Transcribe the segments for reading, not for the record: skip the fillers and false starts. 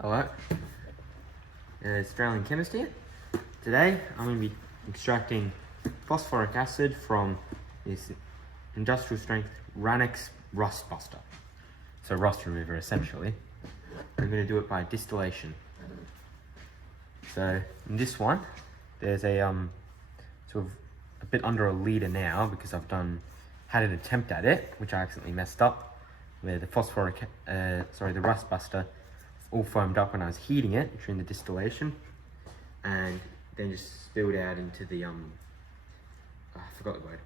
Hello, Australian Chemist here. Today I'm going to be extracting phosphoric acid from this industrial strength Ranex Rustbuster. So rust remover essentially. I'm going to do it by distillation. So in this one, there's a sort of a bit under a litre now because I've had an attempt at it, which I accidentally messed up, where the the Rustbuster all foamed up when I was heating it during the distillation, and then just spilled out into the I forgot the word,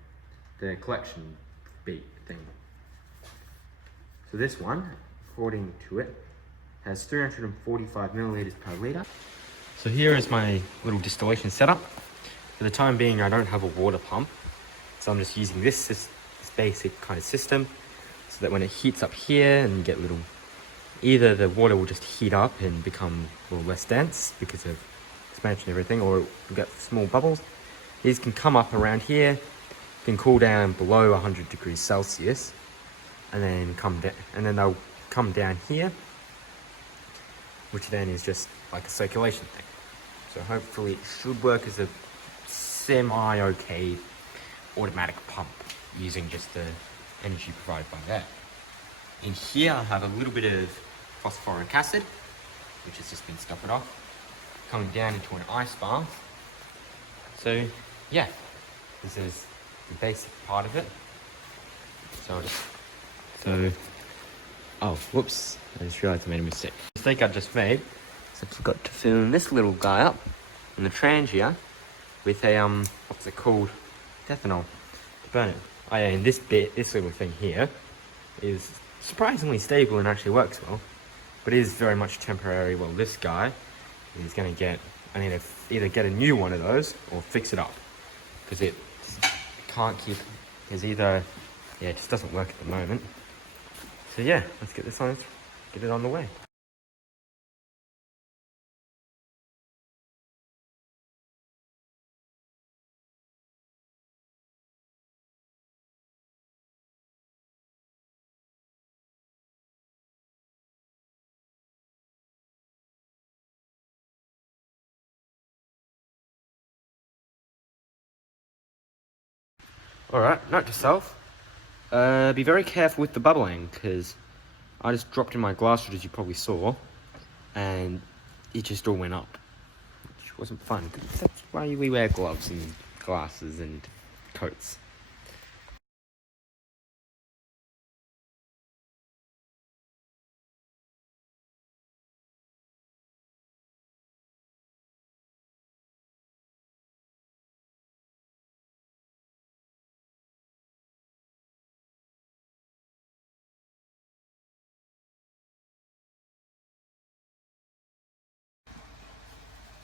the collection beat thing. So this one, according to it, has 345 milliliters per litre. So here is my little distillation setup. For the time being, I don't have a water pump, so I'm just using this basic kind of system, so that when it heats up here and you get either the water will just heat up and become a little less dense because of expansion and everything, or it will get small bubbles. These can come up around here, can cool down below 100 degrees Celsius, and then they'll come down here, which then is just like a circulation thing. So hopefully it should work as a semi-okay automatic pump using just the energy provided by that. In here I have a little bit of phosphoric acid, which has just been stoppered off, coming down into an ice bath. So yeah, this is the basic part of it. Oh, whoops, I just realized I made a mistake. The mistake I just made is I forgot to fill this little guy up in the tranche here with a, what's it called? Ethanol to burn it. Oh yeah, and this little thing here is surprisingly stable and actually works well, but it is very much temporary. Well, this guy is going to I need to either get a new one of those or fix it up, because it can't keep, it just doesn't work at the moment. So yeah, let's get it on the way. Alright, note to self, be very careful with the bubbling, because I just dropped in my glass, as you probably saw, and it just all went up, which wasn't fun. That's why we wear gloves and glasses and coats.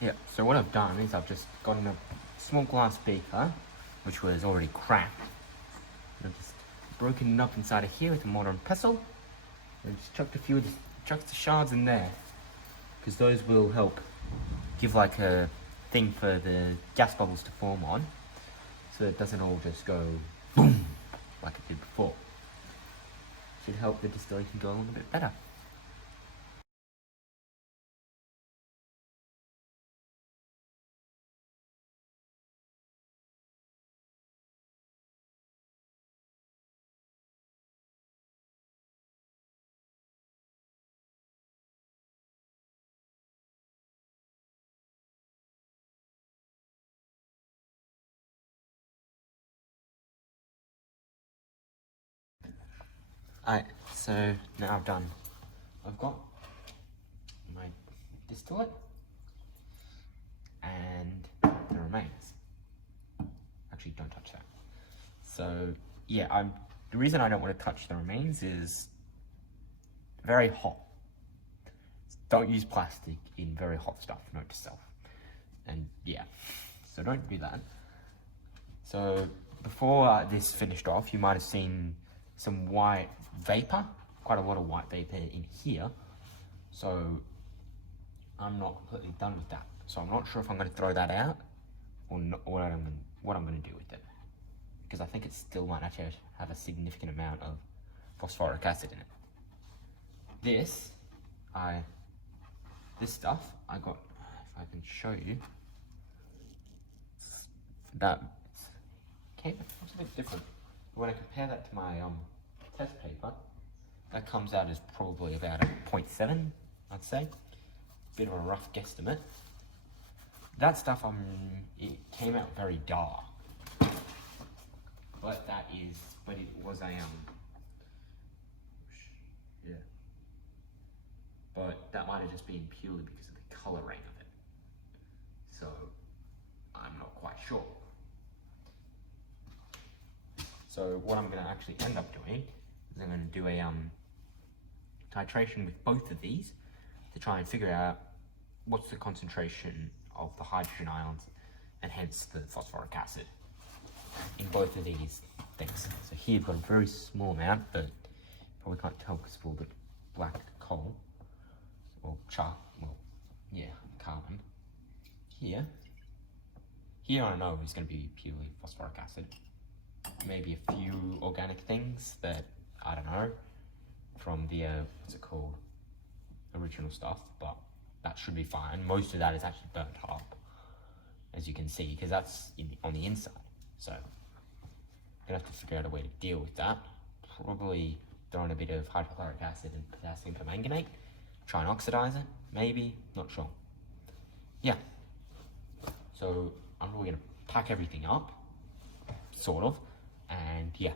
Yeah, so what I've done is I've just gotten a small glass beaker, which was already cracked. And I've just broken it up inside of here with a mortar and pestle, and just chucked the shards in there, because those will help give like a thing for the gas bubbles to form on, so it doesn't all just go boom like it did before. Should help the distillation go a little bit better. Alright, so now I've got my distillate and the remains. Actually, don't touch that. So yeah, the reason I don't want to touch the remains is very hot. Don't use plastic in very hot stuff, note to self. And yeah, so don't do that. So before this finished off, you might have seen some white vapor, quite a lot of white vapor in here. So I'm not completely done with that. So I'm not sure if I'm going to throw that out or what I'm going to do with it, because I think it still might actually have a significant amount of phosphoric acid in it. This I this stuff I got, if I can show you, that it's a bit different. When I compare that to my test paper, that comes out as probably about a 0.7, I'd say. Bit of a rough guesstimate. That stuff, it came out very dark. But it was a, yeah. But that might have just been purely because of the coloring of it. So, I'm not quite sure. So what I'm going to actually end up doing is I'm going to do a titration with both of these to try and figure out what's the concentration of the hydrogen ions and hence the phosphoric acid in both of these things. So here you've got a very small amount, but probably can't tell because of all the black coal or carbon. Here I know is going to be purely phosphoric acid. Maybe a few organic things that, I don't know, from the, what's it called, original stuff, but that should be fine. Most of that is actually burnt up, as you can see, because that's on the inside. So, I'm gonna have to figure out a way to deal with that. Probably throw in a bit of hydrochloric acid and potassium permanganate, try and oxidize it, maybe, not sure. Yeah, so I'm probably gonna pack everything up, sort of, and yeah,